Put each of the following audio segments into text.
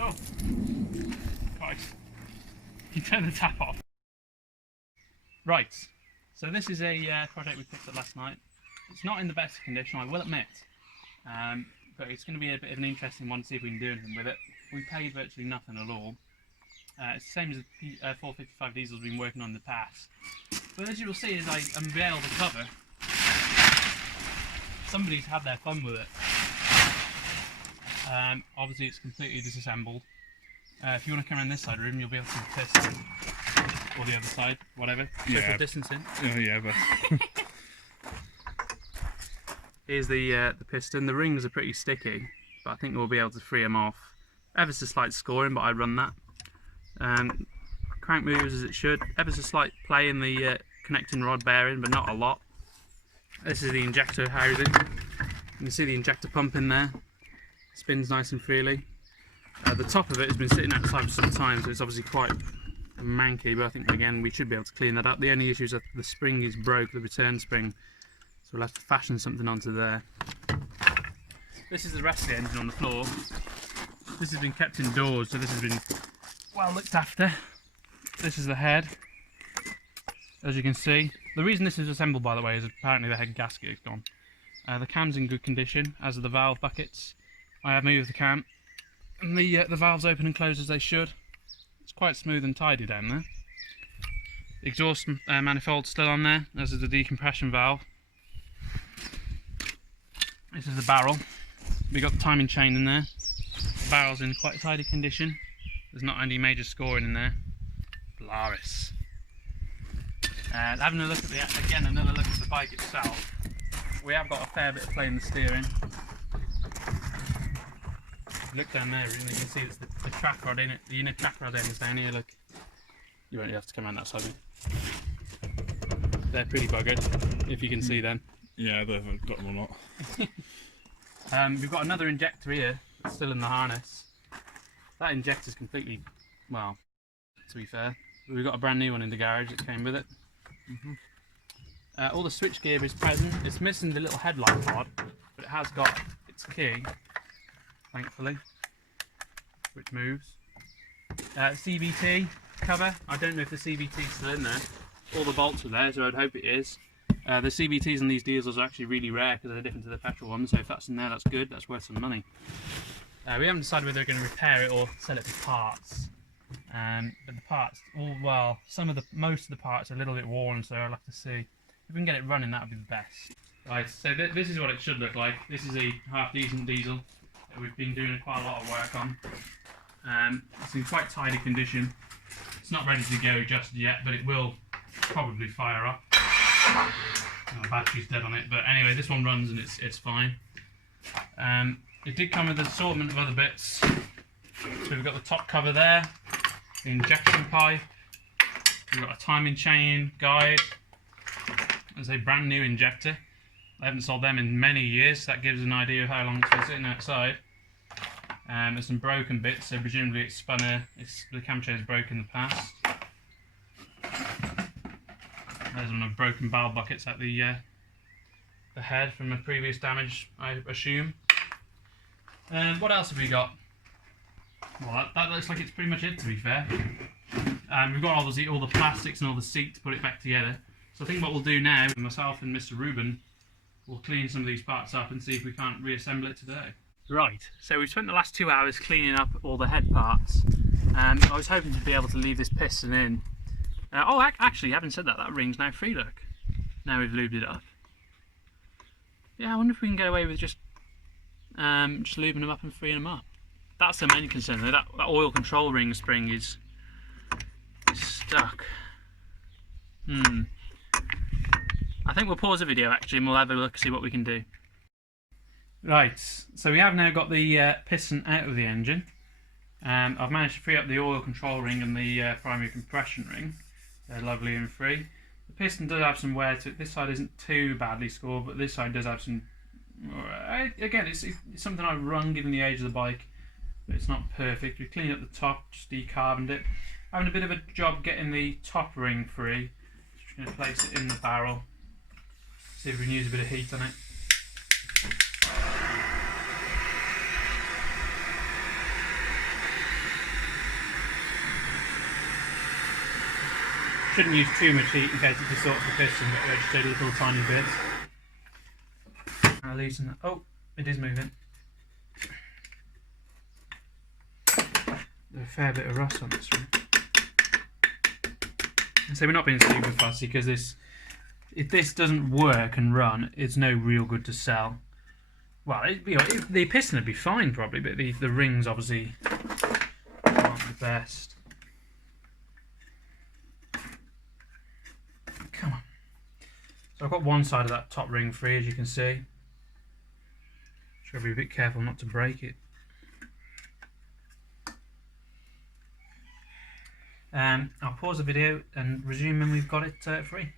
Oh, right. You turn the tap off. Right, so this is a project we picked up last night. It's not in the best condition, I will admit, but it's going to be a bit of an interesting one to see if we can do anything with it. We paid virtually nothing at all. It's the same as the 455 diesels we've been working on in the past. But as you will see as I unveil the cover, somebody's had their fun with it. Obviously it's completely disassembled. If you want to come around this side of the room, you'll be able to see the piston. Or the other side, whatever. Social distancing. Oh yeah, but here's the piston. The rings are pretty sticky, but I think we'll be able to free them off. Ever so slight scoring, but I run that. Crank moves as it should. Ever so slight play in the connecting rod bearing, but not a lot. This is the injector housing. You can see the injector pump in there. Spins nice and freely. The top of it has been sitting outside for some time, so it's obviously quite manky, but I think again we should be able to clean that up. The only issue is that the spring is broke, the return spring, so we'll have to fashion something onto there. This is the rest of the engine on the floor. This has been kept indoors, so this has been well looked after. This is the head, as you can see. The reason this is assembled, by the way, is apparently the head gasket is gone. The cam's in good condition, as are the valve buckets. I have moved the cam, and the valves open and close as they should. It's quite smooth and tidy down there. The exhaust manifold's still on there, as is the decompression valve. This is the barrel. We got the timing chain in there. The barrel's in quite tidy condition. There's not any major scoring in there. Polaris. Having a look at again another look at the bike itself. We have got a fair bit of play in the steering. Look down there, and you can see it's the track rod in it. The inner track rod end is down here. Look, you won't have to come around that side. They're pretty buggered, if you can see them. yeah, they've got them or not. We've got another injector here, that's still in the harness. That injector's completely, well, to be fair. We've got a brand new one in the garage that came with it. All the switch gear is present. It's missing the little headlight rod, but it has got its key, thankfully, which moves. CVT cover. I don't know if the CVT is still in there. All the bolts are there, so I'd hope it is. The CVTs on these diesels are actually really rare because they're different to the petrol ones, so if that's in there, that's good. That's worth some money. We haven't decided whether we're going to repair it or sell it for parts. But the parts, well, most of the parts are a little bit worn, so I'll have to see. If we can get it running, that would be the best. Right, so this is what it should look like. This is a half-decent diesel that we've been doing quite a lot of work on. It's in quite tidy condition. It's not ready to go just yet, but it will probably fire up. Oh, the battery's dead on it, but anyway, this one runs and it's fine. It did come with an assortment of other bits. So we've got the top cover there, the injection pipe, we've got a timing chain guide. There's a brand new injector. I haven't sold them in many years, so that gives an idea of how long it's been sitting outside. There's some broken bits, so presumably it's spun the camshaft is broken in the past. There's one of broken valve buckets at the head from a previous damage, I assume. What else have we got? Well, that looks like it's pretty much it, to be fair. We've got obviously all the plastics and all the seat to put it back together. So I think what we'll do now, myself and Mr. Rubin, will clean some of these parts up and see if we can't reassemble it today. Right, so we've spent the last 2 hours cleaning up all the head parts. I was hoping to be able to leave this piston in. Actually, having said that, that ring's now free, look. Now we've lubed it up. Yeah, I wonder if we can get away with just lubing them up and freeing them up. That's the main concern though. That oil control ring spring is stuck. I think we'll pause the video actually and we'll have a look and see what we can do. Right, so we have now got the piston out of the engine. I've managed to free up the oil control ring and the primary compression ring. They're lovely and free. The piston does have some wear to it. This side isn't too badly scored, but this side does have some... Again, it's something I've run given the age of the bike, but it's not perfect. We cleaned up the top, just decarboned it. Having a bit of a job getting the top ring free. Just going to place it in the barrel. See if we can use a bit of heat on it. shouldn't use too much heat in case it distorts the piston, but just do little tiny bits. I'll loosen that. Oh, it is moving. There's a fair bit of rust on this one. So we're not being super fussy because if this doesn't work and run, it's no real good to sell. Well, the piston would be fine probably, but the rings obviously aren't the best. Come on. So I've got one side of that top ring free, as you can see. Should be a bit careful not to break it. I'll pause the video and resume when we've got it free.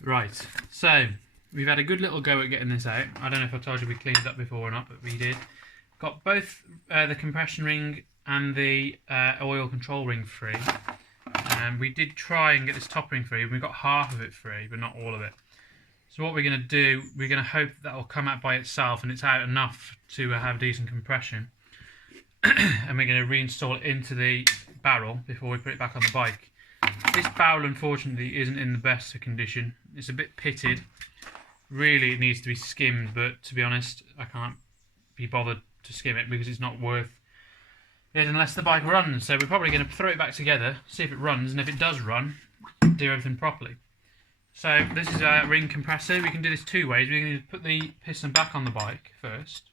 Right, so we've had a good little go at getting this out. I don't know if I told you we cleaned it up before or not, but we did. Got both the compression ring and the oil control ring free. We did try and get this top ring free, and we got half of it free, but not all of it. So what we're going to do, we're going to hope that will come out by itself and it's out enough to have decent compression. And we're going to reinstall it into the barrel before we put it back on the bike. This barrel unfortunately isn't in the best of condition. It's a bit pitted. Really it needs to be skimmed, but to be honest I can't be bothered to skim it because it's not worth it unless the bike runs. So we're probably going to throw it back together, see if it runs, and if it does run, do everything properly. So this is a ring compressor. We can do this two ways. We can put the piston back on the bike first,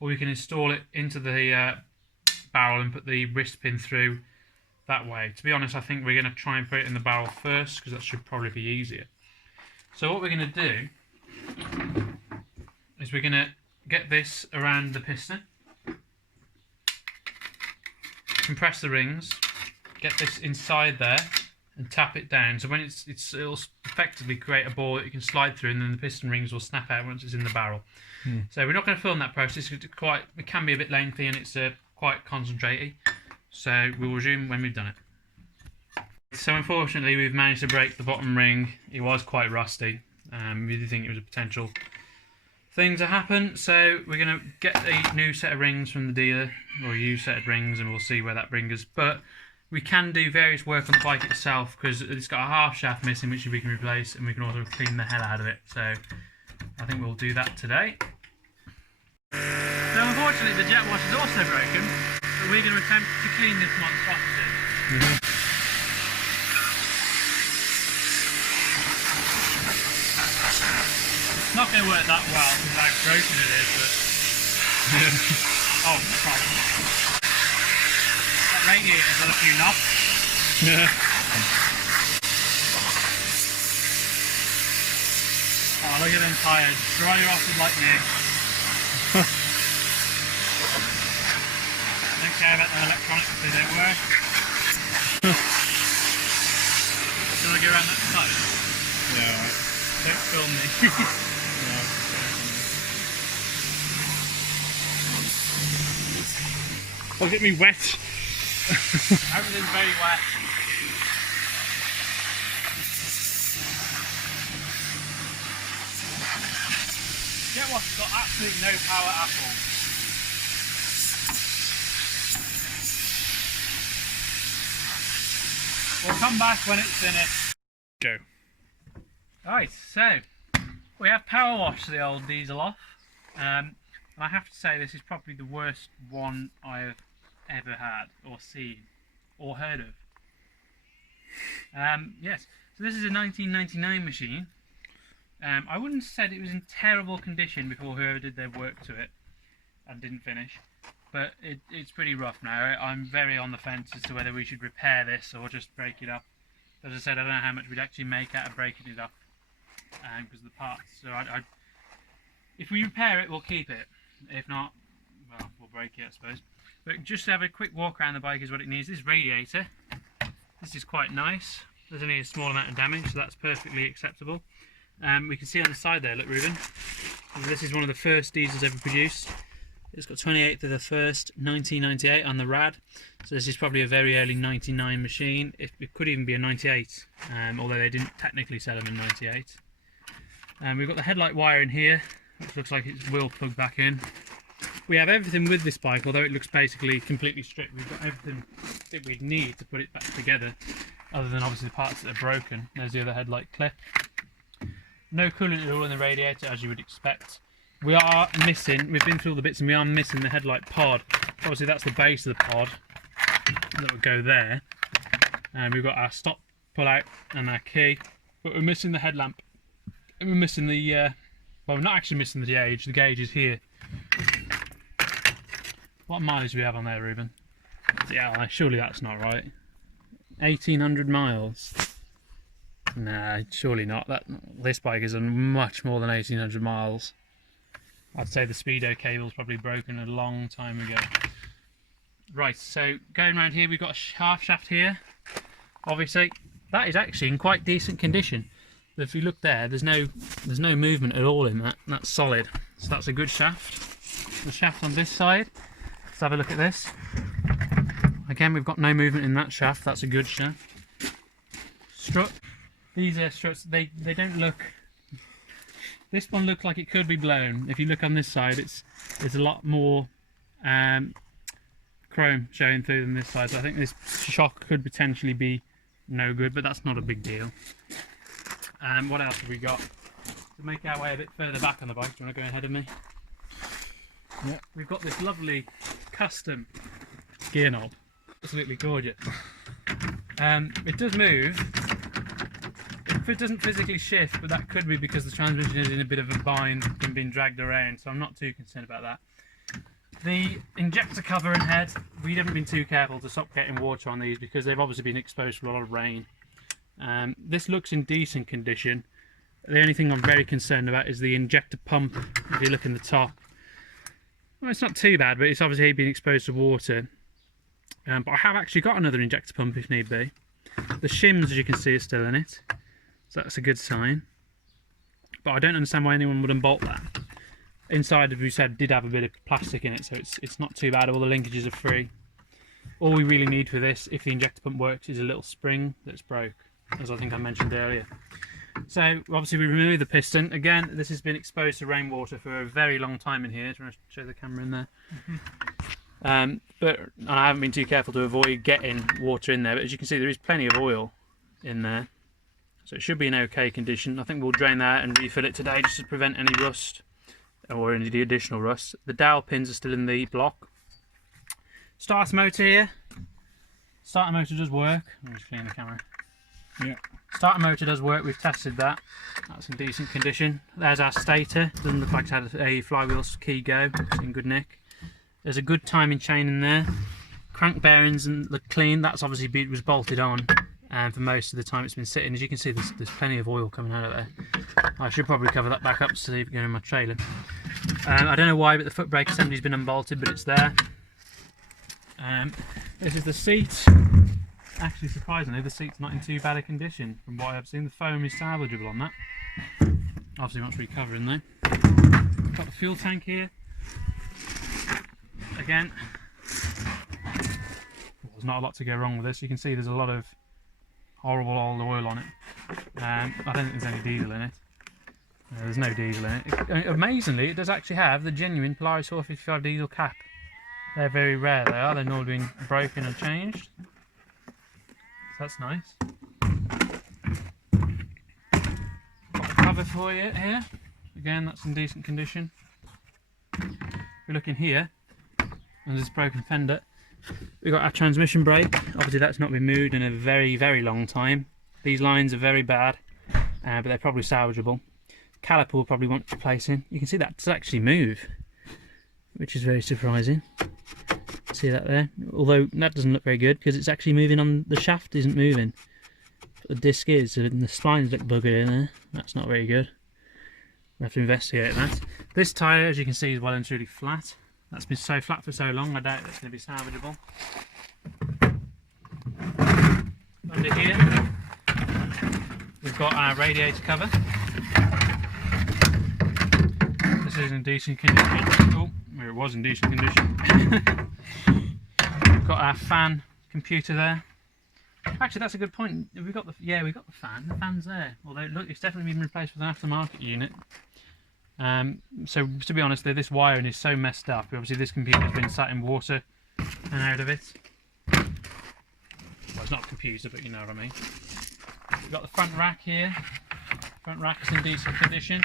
or we can install it into the barrel and put the wrist pin through that way. To be honest, I think we're going to try and put it in the barrel first because that should probably be easier. So what we're going to do is we're going to get this around the piston, compress the rings, get this inside there and tap it down. So when it'll effectively create a ball that you can slide through, and then the piston rings will snap out once it's in the barrel. So we're not going to film that process because it can be a bit lengthy and it's quite concentrated. So we'll resume when we've done it. So unfortunately we've managed to break the bottom ring. It was quite rusty. We did think it was a potential thing to happen. So we're going to get a new set of rings from the dealer, or a used set of rings, and we'll see where that brings us. But we can do various work on the bike itself because it's got a half shaft missing which we can replace, and we can also clean the hell out of it. So I think we'll do that today. So unfortunately the jet wash is also broken, but we're going to attempt to clean this monstrosity. It's not going to work that well because how broken it is, but oh, problem. That radiator's got a few knobs. Oh, look at them tyres. Dry your off with like new. Don't care about the electronics if they don't work. Do you want to go around that side? Yeah, right. Don't film me. No. Oh, get me wet. Everything's very wet. Jet wash has got absolutely no power at all. We'll come back when it's finished. Go. Right, so we have power washed the old diesel off. And I have to say this is probably the worst one I have ever had or seen or heard of. Yes, so this is a 1999 machine. I wouldn't have said it was in terrible condition before whoever did their work to it and didn't finish, but it's pretty rough now. I'm very on the fence as to whether we should repair this or just break it up. As I said, I don't know how much we'd actually make out of breaking it up because of the parts. So if we repair it, we'll keep it. If not, well, we'll break it, I suppose. But just to have a quick walk around the bike is what it needs. This radiator, this is quite nice. There's only a small amount of damage, so that's perfectly acceptable. We can see on the side there, look Ruben, this is one of the first diesels ever produced. It's got 28th of the 1st, 1998 on the rad. So this is probably a very early 99 machine. It could even be a 98, although they didn't technically sell them in 98. We've got the headlight wire in here, which looks like it will plug back in. we have everything with this bike, although it looks basically completely stripped. We've got everything that we'd need to put it back together, other than obviously the parts that are broken. There's the other headlight clip. No coolant at all in the radiator, as you would expect. We are missing, we've been through all the bits and we are missing the headlight pod. Obviously that's the base of the pod that would go there. And we've got our stop pull out and our key, but we're missing the headlamp. And we're missing the, well, we're not actually missing the gauge is here. What mileage do we have on there, Ruben? Yeah, surely that's not right. 1800 miles. Nah, surely not. This bike is on much more than 1800 miles. I'd say the speedo cable's probably broken a long time ago. Right, so going around here, we've got a half shaft here. Obviously, that is actually in quite decent condition. If you look there, there's no movement at all in that. That's solid. So that's a good shaft. The shaft on this side. Let's have a look at this. Again, we've got no movement in that shaft. That's a good shaft. Strut. These are struts. They don't look. This one looks like it could be blown. If you look on this side, there's a lot more chrome showing through than this side. So I think this shock could potentially be no good, but that's not a big deal. What else have we got? To make our way a bit further back on the bike, do you want to go ahead of me? Yeah. We've got this lovely custom gear knob. Absolutely gorgeous. It does move. It doesn't physically shift, but that could be because the transmission is in a bit of a bind and being dragged around, so I'm not too concerned about that. The injector cover and head, we haven't been too careful to stop getting water on these because they've obviously been exposed to a lot of rain. This looks in decent condition. The only thing I'm very concerned about is the injector pump. If you look in the top, well, it's not too bad, but it's obviously been exposed to water. But I have actually got another injector pump if need be. The shims, as you can see, are still in it, so that's a good sign. But I don't understand why anyone would unbolt that. Inside, as we said, did have a bit of plastic in it, so it's not too bad. All the linkages are free. All we really need for this, if the injector pump works, is a little spring that's broke, as I think I mentioned earlier. So obviously we remove the piston. Again, this has been exposed to rainwater for a very long time in here. Do you want to show the camera in there? But I haven't been too careful to avoid getting water in there, but as you can see there is plenty of oil in there, so it should be in okay condition. I think we'll drain that and refill it today just to prevent any rust or any additional rust. The dowel pins are still in the block. Starter motor here. Starter motor does work. I'm just cleaning the camera. Yeah. Starter motor does work, we've tested that. That's in decent condition. There's our stator. Doesn't look like it's had a flywheel key go. It's in good nick. There's a good timing chain in there. Crank bearings and look clean. That's obviously was bolted on, and for most of the time it's been sitting. As you can see, there's plenty of oil coming out of there. I should probably cover that back up to see if it going in my trailer. I don't know why, but the foot brake assembly's been unbolted, but it's there. This is the seat. Actually, surprisingly, the seat's not in too bad a condition from what I've seen. The foam is salvageable on that. Obviously, wants recovering though. Got the fuel tank here. Again, there's not a lot to go wrong with this. You can see there's a lot of horrible old oil on it. I don't think there's any diesel in it. There's no diesel in it. Amazingly, it does actually have the genuine Polaris 455 diesel cap. They're very rare, they are. They're normally being broken and changed. So that's nice. Got the cover for you here. Again, that's in decent condition. If we look in here, and this broken fender, we've got our transmission brake. Obviously that's not been moved in a very, very long time. These lines are very bad, but they're probably salvageable. Caliper will probably want replacing. You can see that does actually move, which is very surprising. See that there? Although that doesn't look very good because it's actually moving on, the shaft isn't moving. But the disc is, and the splines look buggered in there. That's not very good. We'll have to investigate that. This tyre, as you can see, is well and truly flat. That's been so flat for so long, I doubt it's going to be salvageable. Under here, we've got our radiator cover. This is in decent condition. Oh, it was in decent condition. We've got our fan computer there. Actually, that's a good point. We've got the fan. The fan's there. Although look, it's definitely been replaced with an aftermarket unit. So to be honest, this wiring is so messed up. Obviously this computer's been sat in water and out of it. Well, it's not a computer, but you know what I mean. We've got the front rack here. Front rack's in decent condition.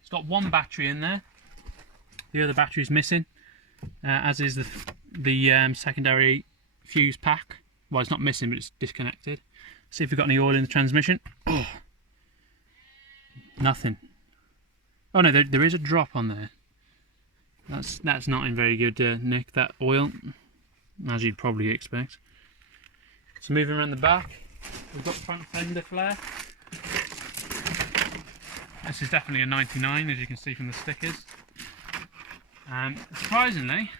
It's got one battery in there. The other battery's missing, as is the secondary fuse pack. Well, it's not missing, but it's disconnected. See if we've got any oil in the transmission. Oh, nothing. Oh no, there is a drop on there. That's not in very good nick, that oil, as you'd probably expect. So moving around the back, we've got front fender flare. This is definitely a 99, as you can see from the stickers. Surprisingly,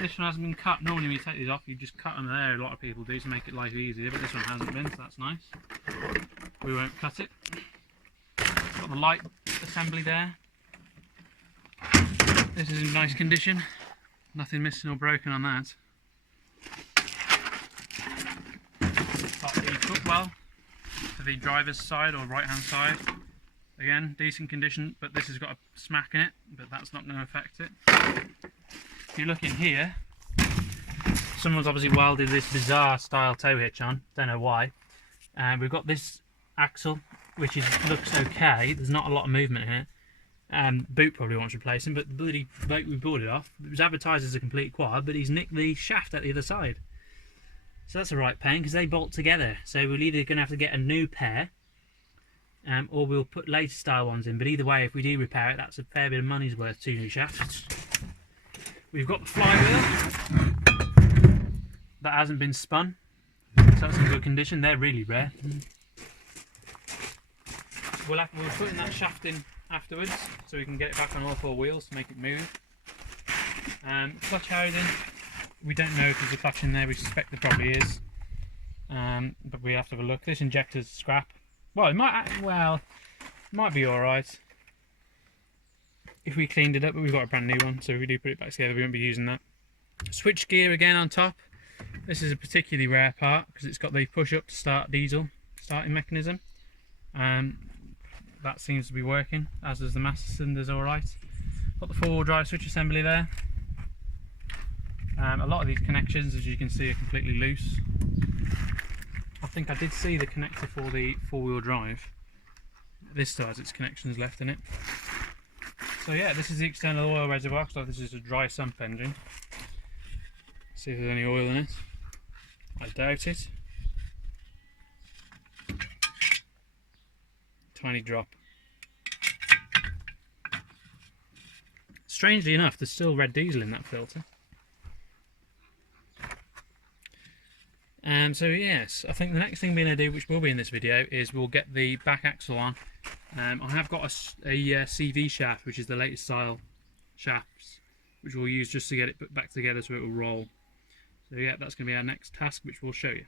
this one hasn't been cut. Normally when you take these off, you just cut them there. A lot of people do to make it life easier, but this one hasn't been, so that's nice. We won't cut it. Got the light assembly there. This is in nice condition. Nothing missing or broken on that. Got the footwell for the driver's side or right hand side. Again, decent condition, but this has got a smack in it, but that's not going to affect it. If you look in here, someone's obviously welded this bizarre style tow hitch on, don't know why. We've got this axle, which looks okay, there's not a lot of movement here. Boot probably wants replacing, but the bloody boat we bought it off, it was advertised as a complete quad, but he's nicked the shaft at the other side. So that's a right pain, because they bolt together, so we're either going to have to get a new pair, or we'll put later style ones in, but either way, if we do repair it, that's a fair bit of money's worth, 2 new shafts. We've got the flywheel that hasn't been spun, so that's in good condition. They're really rare. We'll put in that shaft in afterwards, so we can get it back on all 4 wheels to make it move. Clutch housing, we don't know if there's a clutch in there. We suspect there probably is, but we have to have a look. This injector's scrap. Well, it might be all right if we cleaned it up, but we've got a brand new one, so if we do put it back together, we won't be using that. Switch gear again on top. This is a particularly rare part because it's got the push-up to start diesel starting mechanism. That seems to be working, as does the master cylinders all right. Got the 4-wheel drive switch assembly there. A lot of these connections, as you can see, are completely loose. I think I did see the connector for the 4-wheel drive. This still has its connections left in it. So yeah, this is the external oil reservoir, so this is a dry sump engine. See if there's any oil in it. I doubt it. Tiny drop. Strangely enough, there's still red diesel in that filter. So yes, I think the next thing we're going to do, which will be in this video, is we'll get the back axle on. I have got a CV shaft, which is the latest style shafts, which we'll use just to get it put back together so it will roll. So yeah, that's going to be our next task, which we'll show you.